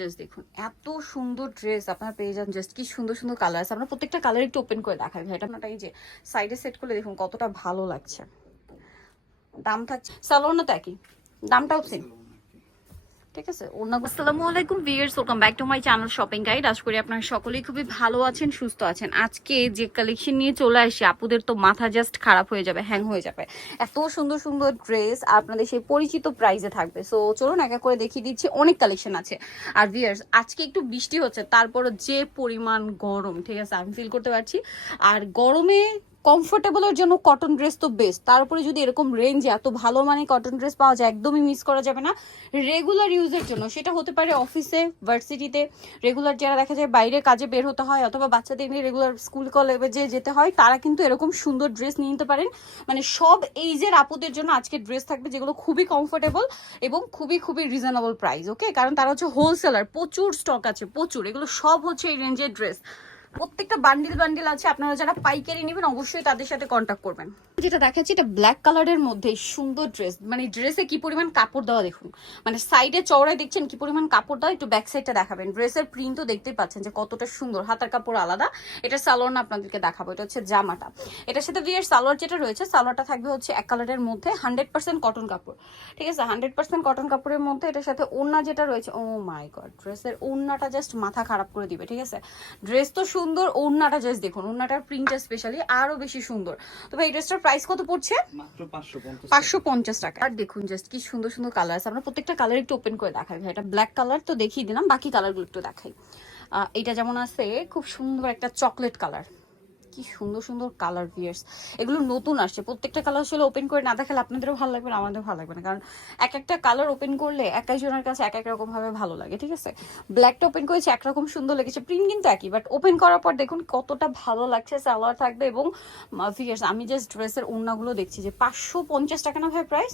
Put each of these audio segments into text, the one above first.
Just দেখুন এত সুন্দর ড্রেস আপনারা পেয়ে যান। জাস্ট কি সুন্দর সুন্দর কালার আছে। আমরা প্রত্যেকটা কালার একটু ওপেন করে দেখাই ভাই। এটা আপনারা এই যে সাইডে সেট করলে দেখুন কতটা ভালো লাগছে। দাম থাকছে সালোয়ার না তো একই, দামটাও সেম, ঠিক আছে। আসসালামু আলাইকুম viewers, welcome back to my channel shopping guide. আশা করি আপনারা সকলেই খুবই ভালো আছেন, সুস্থ আছেন। আজকে যে কালেকশন নিয়ে চলে আসি, আপুদের তো মাথা জাস্ট খারাপ হয়ে যাবে, হ্যাং হয়ে যাবে। এত সুন্দর সুন্দর ড্রেস আপনাদের সেই পরিচিত প্রাইসে থাকবে। সো চলুন একা করে দেখিয়ে দিচ্ছি, অনেক কালেকশন আছে। আর ভিউয়ার্স আজকে একটু বৃষ্টি হচ্ছে, তারপরও যে পরিমাণ গরম, ঠিক আছে, আমি ফিল করতে পারছি। আর গরমে কমফোর্টেবলের জন্য কটন ড্রেস তো বেস্ট। তারপরে যদি এরকম রেঞ্জে এত ভালো মানে কটন ড্রেস পাওয়া যায়, একদমই মিস করা যাবে না রেগুলার ইউজের জন্য। সেটা হতে পারে অফিসে, ভার্সিটিতে, রেগুলার যারা দেখা যায় বাইরে কাজে বের হতে হয়, অথবা বাচ্চাদের নিয়ে রেগুলার স্কুল কলেজে যেতে হয়, তারা কিন্তু এরকম সুন্দর ড্রেস নিয়ে নিতে পারেন। মানে সব এইজের আপুদের জন্য আজকে ড্রেস থাকবে, যেগুলো খুবই কমফোর্টেবল এবং খুবই খুবই রিজনেবল প্রাইস। ওকে, কারণ তারা হচ্ছে হোলসেলার, প্রচুর স্টক আছে, প্রচুর। এগুলো সব হচ্ছে এই রেঞ্জের ড্রেস, প্রত্যেকটা বান্ডিল বান্ডিল আছে। আপনারা যারা পাইকারি নেবেন অবশ্যই তাদের সাথে কন্ট্যাক্ট করবেন। যেটা দেখাচ্ছি এটা ব্ল্যাক কালারের মধ্যে সুন্দর ড্রেস। মানে ড্রেসে কি পরিমাণ কাপড় দেওয়া দেখুন, মানে সাইডে চওড়ায় দেখছেন কি পরিমাণ কাপড় দেওয়া। একটু ব্যাক সাইডটা দেখাবেন, ড্রেসের প্রিন্টও দেখতেই পাচ্ছেন যে কতটা সুন্দর। হাতার কাপড় আলাদা, এটা সালোয়ার না আপনাদেরকে দেখাবো, এটা হচ্ছে জামাটা। এটার সাথে বিয়ের সালোয়ার যেটা রয়েছে, সালোয়ারটা থাকবে হচ্ছে এক কালারের মধ্যে, 100% কটন কাপড়, ঠিক আছে, 100% কটন কাপড়ের মধ্যে। এটার সাথে ওড়না যেটা রয়েছে, ও মাই গড, ড্রেসের ওড়নাটা জাস্ট মাথা খারাপ করে দিবে, ঠিক আছে। ড্রেস তো সুন্দর, ওড়নাটা জাস্ট দেখুন, ওড়নাটার প্রিন্টটা স্পেশালি আরো বেশি সুন্দর। তবে এই ড্রেসটার প্রাইস কত পড়ছে? মাত্র 550 টাকা। আর দেখুন জাস্ট কি সুন্দর সুন্দর কালার আছে। আমরা প্রত্যেকটা কালার একটু ওপেন করে দেখাই ভাই। এটা ব্ল্যাক কালার তো দেখিয়ে দিলাম, বাকি কালারগুলো একটু দেখাই। এটা যেমন আছে খুব সুন্দর একটা চকলেট কালার, কি সুন্দর সুন্দর কালার ভিয়ার্স। এগুলো নতুন আসছে, প্রত্যেকটা কালার আসলে ওপেন করে না দেখালে আপনাদেরও ভালো লাগবে না, আমাদেরও ভালো লাগবে না, কারণ এক একটা কালার ওপেন করলে এক একজনের কাছে এক এক রকম ভাবে ভালো লাগে, ঠিক আছে। ব্ল্যাকটা ওপেন করেছে একরকম সুন্দর লেগেছে, প্রিন্ট কিন্তু একই, বাট ওপেন করার পর দেখুন কতটা ভালো লাগছে। সালোয়ার থাকবে এবং ভিয়ার্স আমি জাস্ট ড্রেসের ওড়নাগুলো দেখছি যে 550 টাকা না ভাই প্রাইস,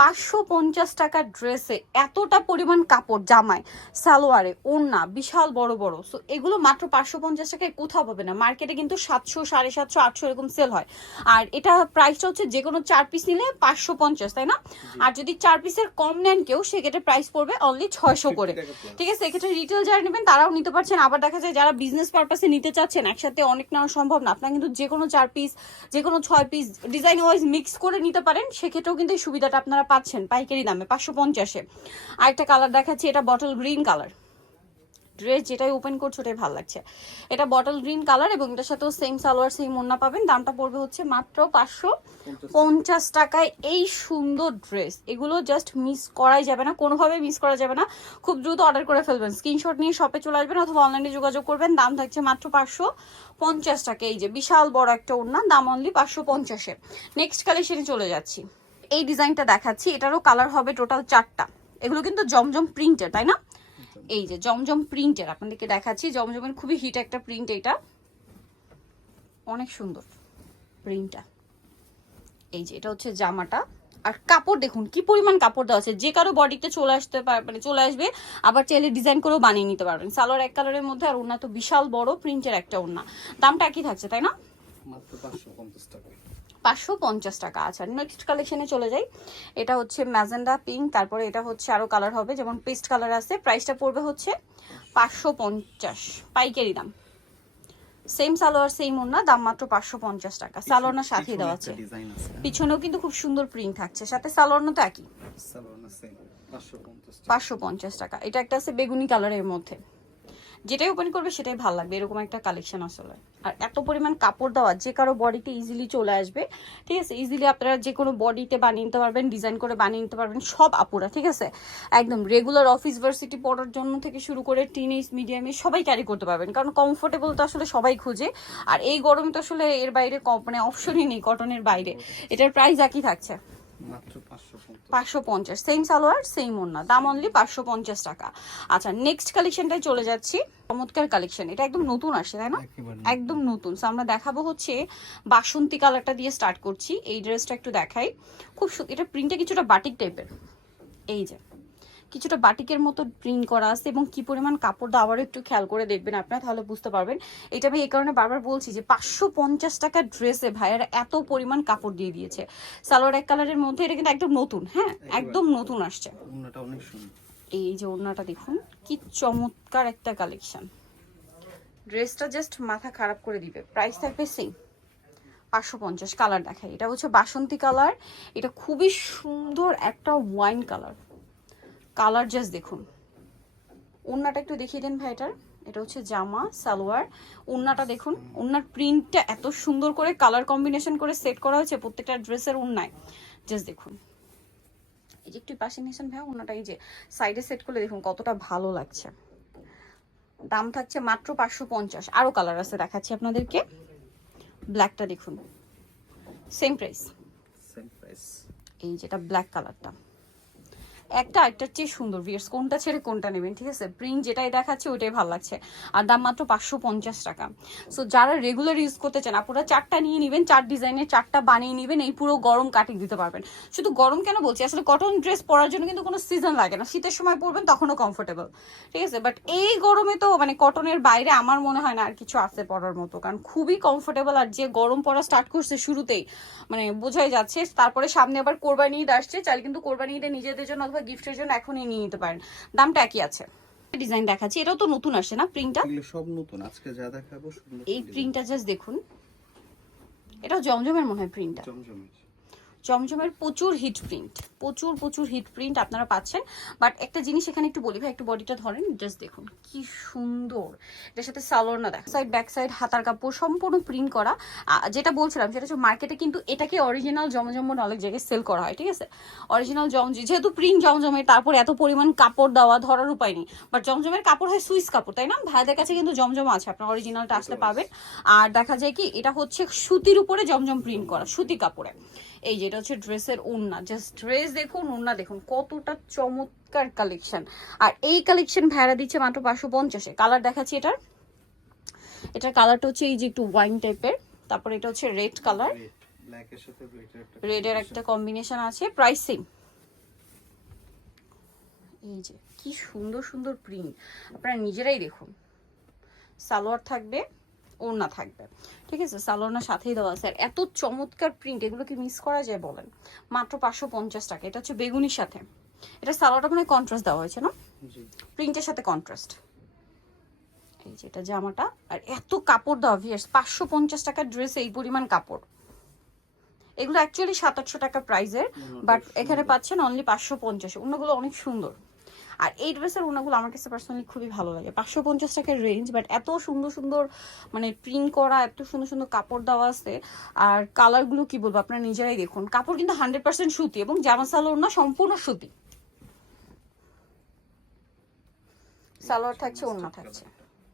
550 টাকার ড্রেসে এতটা পরিমাণ কাপড়, জামায় সালোয়ারে ওড়না বিশাল বড় বড়। সো এগুলো মাত্র 550 টাকায় কোথাও পাবে না। মার্কেটে কিন্তু 700, 750, 800 এরকম সেল হয়। আর এটা প্রাইসটা হচ্ছে যে কোনো 4 পিস নিলে 550, তাই না? আর যদি 4 পিসের কম নেন কেউ, সেক্ষেত্রে প্রাইস পড়বে অনলি 600 করে, ঠিক আছে। এক্ষেত্রে রিটেল যারা নেবেন তারাও নিতে পারছেন। আবার দেখা যায় যারা বিজনেস পারপাসে নিতে চাচ্ছেন, একসাথে অনেক নেওয়া সম্ভব না, আপনারা কিন্তু যে কোনো 4 পিস, যে কোনো 6 পিস ডিজাইন ওয়াইজ মিক্স করে নিতে পারেন। সেক্ষেত্রেও কিন্তু এই সুবিধাটা আপনারা পাচ্ছেন পাইকারি দামে 550-এ। আরেকটা কালার দেখাচ্ছি, এটা বটল গ্রিন কালার। ড্রেস যেটাই ওপেন করছো ওটাই ভালো লাগছে। এটা বটল গ্রিন কালার এবং এটার সাথেও সেম সালোয়ার সেম ওড়না পাবেন। দামটা পড়বে হচ্ছে মাত্র 550 টাকায়। এই সুন্দর ড্রেস, এগুলো জাস্ট মিস করাই যাবে না, কোনোভাবে মিস করা যাবে না। খুব দ্রুত অর্ডার করে ফেলবেন, স্ক্রিনশট নিয়ে শপে চলে আসবেন অথবা অনলাইনে যোগাযোগ করবেন। দাম থাকছে মাত্র 550 টাকা। এই যে বিশাল বড় একটা ওড়না, দাম অনলি 550-এ। নেক্সট কালেকশনে চলে যাচ্ছি। এই ডিজাইনটা দেখাচ্ছি, এটারও কালার হবে টোটাল 4টা। এগুলো কিন্তু জমজম প্রিন্টের, তাই না? এই যে জমজম প্রিন্টের আপনাদেরকে দেখাচ্ছি, জমজমের খুবই হিট একটা প্রিন্ট, এটা অনেক সুন্দর প্রিন্টটা। এই যে এটা হচ্ছে জামাটা। আর কাপড় দেখুন কি পরিমাণ কাপড় দেওয়া আছে, যে কারো বডিতে চলে আসতে পারে, মানে চলে আসবে। আবার চাইলে ডিজাইন করেও বানিয়ে নিতে পারবেন। সালোয়ার এক কালারের মধ্যে, আর ওড়না তো বিশাল বড় প্রিন্টের একটা ওড়না। দামটা একই থাকছে, তাই না? মাত্র 550 টাকা। 550 টাকা। আচ্ছা নেক্সট কালেকশনে চলে যাই। এটা হচ্ছে ম্যাজেন্ডা পিঙ্ক, তারপরে এটা হচ্ছে আরো কালার হবে, যেমন পেস্ট কালার আছে। প্রাইসটা পড়বে হচ্ছে 550 পাইকারি দাম। সেম সালোয়ার সেম ওড়না, দাম মাত্র 550 টাকা। সালোয়ার না সাথে দেওয়া আছে, পিছনেও কিন্তু খুব সুন্দর প্রিন্ট থাকছে, সাথে সালোয়ার না তো একই, 550 টাকা। এটা একটা আছে বেগুনি কালারের মধ্যে, যেটাই ওপেন করবে সেটাই ভালো লাগবে, এরকম একটা কালেকশন আসলে। আর এত পরিমাণ কাপড় দেওয়া, যে কারো বডিতে ইজিলি চলে আসবে, ঠিক আছে। ইজিলি আপনারা যে কোনো বডিতে বানিয়ে নিতে পারবেন, ডিজাইন করে বানিয়ে নিতে পারবেন সব আপুরা, ঠিক আছে। একদম রেগুলার অফিস ভার্সিটি পড়ার জন্য থেকে শুরু করে টিনেজ মিডিয়ামে সবাই ক্যারি করতে পারবেন, কারণ কমফোর্টেবল তো আসলে সবাই খুঁজে। আর এই গরমে তো আসলে এর বাইরে মানে অপশনই নেই কটনের বাইরে। এটার প্রাইস একই থাকছে মাত্র 550, সেম সালোয়ার সেম ওড়না, দাম অনলি 550 টাকা। আচ্ছা নেক্সট কালেকশনটাই চলে যাচ্ছি। চমৎকার কালেকশন, এটা একদম নতুন আসছে, তাই না? একদম নতুন। সো আমরা দেখাবো হচ্ছে বাসন্তী কালারটা দিয়ে স্টার্ট করছি। এই ড্রেসটা একটু দেখাই, খুব এটা প্রিন্টটা কিছুটা বাটিক টাইপের, এই যে কিছুটা বাটিকের মতো প্রিন্ট করা আছে এবং কি পরিমাণ কাপড় দাও আবার একটু খেয়াল করে দেখবেন আপনারা, তাহলে বুঝতে পারবেন। এটা আমি এই কারণে বারবার বলছি যে 550 টাকার ড্রেসে ভাইয়েরা এত পরিমাণ কাপড় দিয়ে দিয়েছে। সালোয়ার এক কালারের মধ্যে, এটা কিন্তু একদম নতুন, হ্যাঁ একদম নতুন আসছে। ওড়নাটা অনেক সুন্দর, এই যে ওড়নাটা দেখুন কি চমৎকার একটা কালেকশন। ড্রেসটা জাস্ট মাথা খারাপ করে দিবে। প্রাইস থাকবে সেম 550। কালার দেখাই, এটা হচ্ছে বাসন্তী কালার, এটা খুবই সুন্দর একটা ওয়াইন কালার। কালার জাস্ট দেখুন। ওড়নাটা একটু দেখিয়ে দেন ভাই এটার। এটা হচ্ছে জামা সালোয়ার। ওড়নাটা দেখুন, ওড়নার প্রিন্টটা এত সুন্দর করে কালার কম্বিনেশন করে সেট করা হয়েছে প্রত্যেকটা ড্রেসের ওড়নায়। জাস্ট দেখুন, এই যে একটু পাশে নিয়েছেন ভাই ওড়নাটা, এই যে সাইডে সেট করলে দেখুন কতটা ভালো লাগছে। দাম থাকছে মাত্র 550। আরো কালার আছে দেখাচ্ছি আপনাদেরকে। ব্ল্যাকটা দেখুন, সেম প্রাইস। Same price. এই যেটা ব্ল্যাক কালারটা, একটা একটার চেয়ে সুন্দর। ভিয়ার্স কোনটা ছেড়ে কোনটা নেবেন, ঠিক আছে? প্রিন্ট যেটাই দেখাচ্ছে ওইটাই ভালো লাগছে। আর দাম মাত্র 550 টাকা। সো যারা রেগুলার ইউজ করতে চান আপনারা 4টা নিয়ে নেবেন, 4 ডিজাইনের 4টা বানিয়ে নেবেন, এই পুরো গরম কাটিয়ে দিতে পারবেন। শুধু গরম কেন বলছি, আসলে কটন ড্রেস পরার জন্য কিন্তু কোনো সিজন লাগে না, শীতের সময় পরবেন তখনও কমফোর্টেবল, ঠিক আছে? বাট এই গরমে তো মানে কটনের বাইরে আমার মনে হয় না আর কিছু আছে পরার মতো, কারণ খুবই কমফোর্টেবল। আর যে গরম পরা স্টার্ট করছে শুরুতেই, মানে বোঝাই যাচ্ছে। তারপরে সামনে আবার কোরবানি ঈদ আসছে, চাইলে কিন্তু কোরবানি ঈদে নিজেদের জন্য অথবা গিফটের জন্য এখনই নিয়ে নিতে পারেন। দামটা একই আছে। ডিজাইন দেখাচ্ছি, এটাও তো নতুন আসছে না প্রিন্টটা? এগুলো সব নতুন, আজকে যা দেখাবো সব নতুন। এই প্রিন্টটা জাস্ট দেখুন, এটাও জমজমের মনে হয় প্রিন্টটা। জমজমের। জমজমের প্রচুর হিট প্রিন্ট, প্রচুর হিট প্রিন্ট আপনারা পাচ্ছেন। বাট একটা জিনিস এখানে একটু বলি ভাই, একটু বডিটা ধরেন, জাস্ট দেখুন কি সুন্দর। এটার সাথে সালোয়ার না দেখ, সাইড ব্যাক সাইড হাতার কাপড় সম্পূর্ণ প্রিন্ট করা। যেটা বলছিলাম সেটা হচ্ছে মার্কেটে কিন্তু এটাকে অরিজিনাল জমজম বলে অনেক জায়গায় সেল করা হয়, ঠিক আছে? অরিজিনাল যেহেতু প্রিন্ট জমজমের, তারপর এত পরিমাণ কাপড় দেওয়া, ধরার উপায় নেই। বাট জমজমের কাপড় হয় সুইস কাপড়, তাই না? ভাইদের কাছে কিন্তু জমজম আছে, আপনার অরিজিনালটা আসলে পাবেন। আর দেখা যায় কি এটা হচ্ছে সুতির উপরে জমজম প্রিন্ট করা, সুতি কাপড়ে। এই যেটা হচ্ছে ড্রেসের ওড়না, জাস্ট ড্রেস দেখুন, ওড়না দেখুন, কতটা চমৎকার কালেকশন। আর এই কালেকশন ভাড়া দিচ্ছে মাত্র 550-এ। কালার দেখাচ্ছি এটার কালারটা হচ্ছে এই যে একটু ওয়াইন টাইপের, তারপর এটা হচ্ছে রেড কালার, ব্ল্যাকের সাথে রেডের একটা কম্বিনেশন আছে। Price same. এই যে কি সুন্দর প্রিন্ট, আপনারা নিজেরাই দেখুন। সালোয়ার থাকবে, ওড়না থাকবে, ঠিক আছে? সালোয়ার সাথেই দেওয়া আছে। আর এত চমৎকার প্রিন্ট, এগুলো কি মিস করা যায় বলেন? মাত্র 550 টাকা। এটা হচ্ছে বেগুনির সাথে, এটা সালোয়ারটা মানে কন্ট্রাস্ট দেওয়া হয়েছে না, প্রিন্টের সাথে কন্ট্রাস্ট। এই যে এটা জামাটা, আর এত কাপড় দেওয়া। ভিয়ার্স 550 টাকার ড্রেসে এই পরিমাণ কাপড়, এগুলো অ্যাকচুয়ালি 700-800 টাকা প্রাইসের, বাট এখানে পাচ্ছেন অনলি 550-এ। অন্যগুলো অনেক সুন্দর। আর এই ড্রেসের ওনাগুলো আমার কাছে পার্সোনালি খুবই ভালো লাগে। 550 টাকার রেঞ্জ, বাট এত সুন্দর মানে প্রিন্ট করা, এত সুন্দর কাপড় দেওয়া আছে। আর কালারগুলো কি বলবো, আপনারা নিজেরাই দেখুন। কাপড় কিন্তু 100% সুতি, এবং জামা সালোয়ার না সম্পূর্ণ সুতি। সালোয়ার থাকছে, ওড়না থাকছে।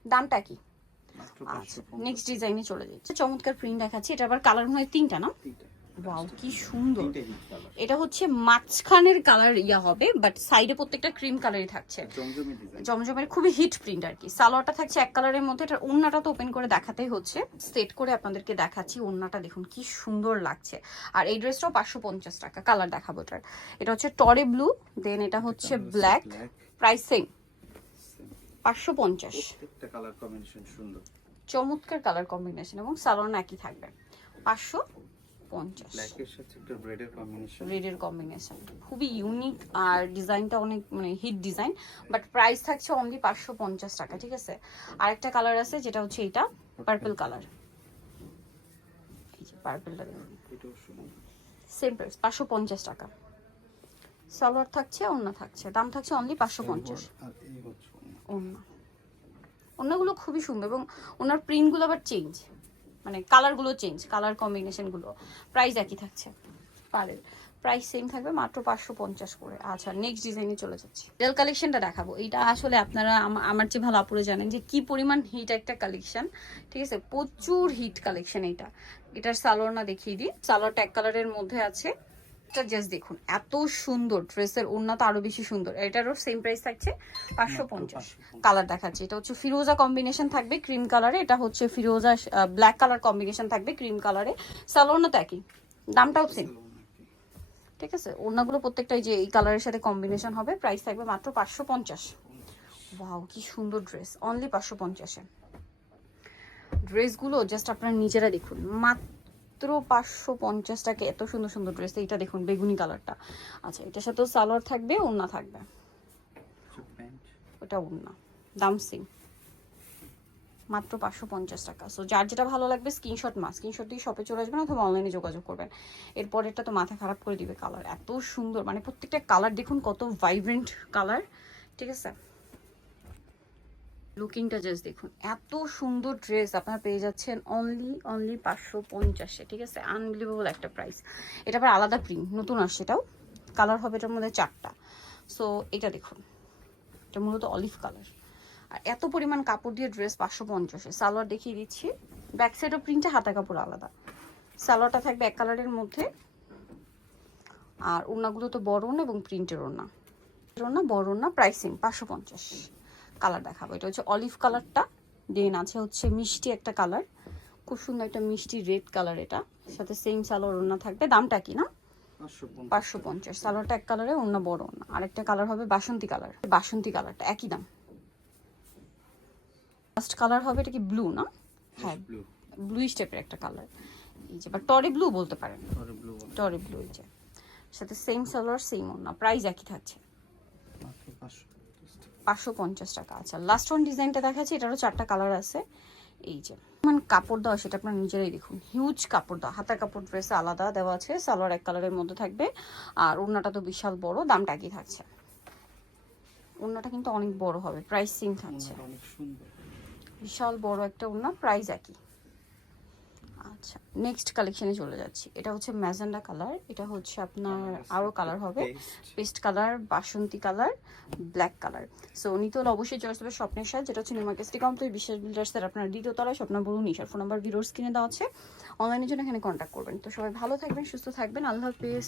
দামটা কি? আচ্ছা, নেক্সট ডিজাইনে চলে যাচ্ছে। চমৎকার প্রিন্ট দেখাচ্ছি, এটা আবার কালার মনে হয় 3টা না? ওয়াও কি সুন্দর। এটা হচ্ছে মাঝখানের কালার হবে, বাট সাইডে প্রত্যেকটা ক্রিম কালারই থাকছে। জমজমের খুবই হিট প্রিন্ট আর কি। সালোয়ারটা থাকছে এক কালারের মধ্যে। এটার ওড়নাটা তো ওপেন করে দেখাতেই হচ্ছে, সেট করে আপনাদেরকে দেখাচ্ছি। ওড়নাটা দেখুন কি সুন্দর লাগছে। আর এই ড্রেসটাও 550 টাকা। কালার দেখাবো এটার। এটা হচ্ছে টরে ব্লু, দেন এটা হচ্ছে black. Price same 550। Colour combination সুন্দর, চমৎকার কালার কম্বিনেশন, এবং সালোয়ার একই থাকবে 550। ব্ল্যাকের সাথে একটা রেডের কম্বিনেশন খুবই ইউনিক। আর ডিজাইনটা অনেক মানে হিট ডিজাইন, বাট প্রাইস থাকছে অনলি 550 টাকা, ঠিক আছে? আরেকটা কালার আছে যেটা হচ্ছে এটা পার্পল কালার। এই যে পার্পলটা দেখুন, সেম প্রাইস 550 টাকা। সালোয়ার থাকছে, ওড়না থাকছে, দাম থাকছে অনলি 550। ওড়নাগুলো খুবই সুন্দর, এবং ওনার প্রিন্টগুলো আবার চেঞ্জ, মানে কালারগুলো চেঞ্জ, কালার কম্বিনেশনগুলো। প্রাইস একই থাকছে, পারেন প্রাইস সেম থাকবে, মাত্র 550 করে। আচ্ছা, নেক্সট ডিজাইনে চলে যাচ্ছি। রেল কালেকশনটা দেখাবো। এইটা আসলে আপনারা আমার চেয়ে ভালো আপুরে জানেন যে কি পরিমাণ হিট একটা কালেকশন, ঠিক আছে? প্রচুর হিট কালেকশন এইটা। এটার সালোয়ার দেখিয়ে দিই। সালোয়ারটা এক কালারের মধ্যে আছে। এটা জাস্ট দেখুন এত সুন্দর। ড্রেসের ওড়না তো আরো বেশি সুন্দর। এটারও সেম প্রাইস থাকছে 550। কালার দেখাচ্ছি, এটা হচ্ছে ফিরোজা কম্বিনেশন থাকবে ক্রিম কালারে, এটা হচ্ছে ফিরোজা ব্ল্যাক কালার কম্বিনেশন থাকবে ক্রিম কালারে। সালোয়ার তো একই, দামটাও সেম, ঠিক আছে? ওড়নাগুলো প্রত্যেকটাই যে এই কালারের সাথে কম্বিনেশন হবে। প্রাইস থাকবে মাত্র 550। ওয়াও কি সুন্দর ড্রেস, অনলি 550-এ। ড্রেসগুলো জাস্ট আপনারা নিজেরা দেখুন, মাত্র 550 টাকা এত সুন্দর ড্রেস। এইটা দেখুন বেগুনি কালারটা। আচ্ছা, এটার সাথেও সালোয়ার থাকবে, ওড়না থাকবে। ওটা ওড়না, দাম সেম, মাত্র 550 টাকা। সো যার যেটা ভালো লাগবে স্ক্রিনশট স্ক্রিনশট দিয়ে শপে চলে আসবেন অথবা অনলাইনে যোগাযোগ করবেন। এরপরেরটা তো মাথা খারাপ করে দিবে, কালার এত সুন্দর, মানে প্রত্যেকটা কালার দেখুন কত ভাইব্রেন্ট কালার, ঠিক আছে? লুকিংটা জাস্ট দেখুন, এত সুন্দর ড্রেস আপনারা পেয়ে যাচ্ছেন অনলি 550-এ, ঠিক আছে? আনবিলিভেবল একটা প্রাইস। এটা আবার আলাদা প্রিন্ট, নতুন আসছে, এটাও কালার হবে এটার মধ্যে 4টা। সো এটা দেখুন, এটা মূলত অলিভ কালার, আর এত পরিমাণ কাপড় দিয়ে ড্রেস 550-এ। সালোয়ার দেখিয়ে দিচ্ছি, ব্যাক সাইড ও প্রিন্টে হাতা কাপড় আলাদা। সালোয়ারটা থাকবে এক কালারের মধ্যে, আর ওড়নাগুলো তো বড় ওড়না এবং প্রিন্টের ওড়না, বড় ওড়না, প্রাইসিং 550। কালার দেখাবো, এটা হচ্ছে অলিভ কালারটা, দেন আছে হচ্ছে মিষ্টি একটা কালার, খুব সুন্দর একটা মিষ্টি রেড কালার, এটা সাথে সেম সালোয়ার ওড়না থাকবে। দামটা কি না? 550। সালোয়ারটা এক কালারে, ওড়না বড় ওড়না। আরেকটা কালার হবে বাসন্তী কালার, বাসন্তী কালারটা একই দাম। ফার্স্ট কালার হবে এটা কি ব্লু না? হ্যাঁ, ব্লুইশ টাইপের একটা কালার, এই যে, বা টরি ব্লু বলতে পারেন, টরি ব্লু, এই যে সাথে সেম সালোয়ার সেম ওড়না, প্রাইস একই থাকছে 550 টাকা। আচ্ছা, লাস্ট ওয়ান ডিজাইনটা দেখাচ্ছি, এটারও 4টা কালার আছে। এই যে মানে কাপড় দেওয়া, সেটা আপনারা নিজেরাই দেখুন, হিউজ কাপড় দেওয়া, হাতার কাপড় ড্রেসে আলাদা দেওয়া আছে, সালোয়ার এক কালারের মধ্যে থাকবে, আর ওড়নাটা তো বিশাল বড়। দামটা একই থাকছে, ওড়নাটা কিন্তু অনেক বড় হবে, প্রাইস সেম থাকছে, বিশাল বড় একটা ওড়না, প্রাইস একই। আচ্ছা, নেক্সট কালেকশনে চলে যাচ্ছি। এটা হচ্ছে ম্যাজেন্ডা কালার, এটা হচ্ছে আপনার আরো কালার হবে, পেস্ট কালার, বাসন্তী কালার, ব্ল্যাক কালার। সো নিতে হলে অবশ্যই চলে আসবে স্বপ্নের সাথে, যেটা হচ্ছে নিউ মার্কেট সিটি কমপ্লেক্স বিশ্বাস বিল্ডার্সের আপনার দ্বিতীয় তলায়, স্বপ্না বলুন নিশার ফোন নাম্বার ভিডিওর স্ক্রিনে দেওয়া আছে, অনলাইনের জন্য এখানে কন্ট্যাক্ট করবেন। তো সবাই ভালো থাকবেন, সুস্থ থাকবেন, আল্লাহ হাফেজ।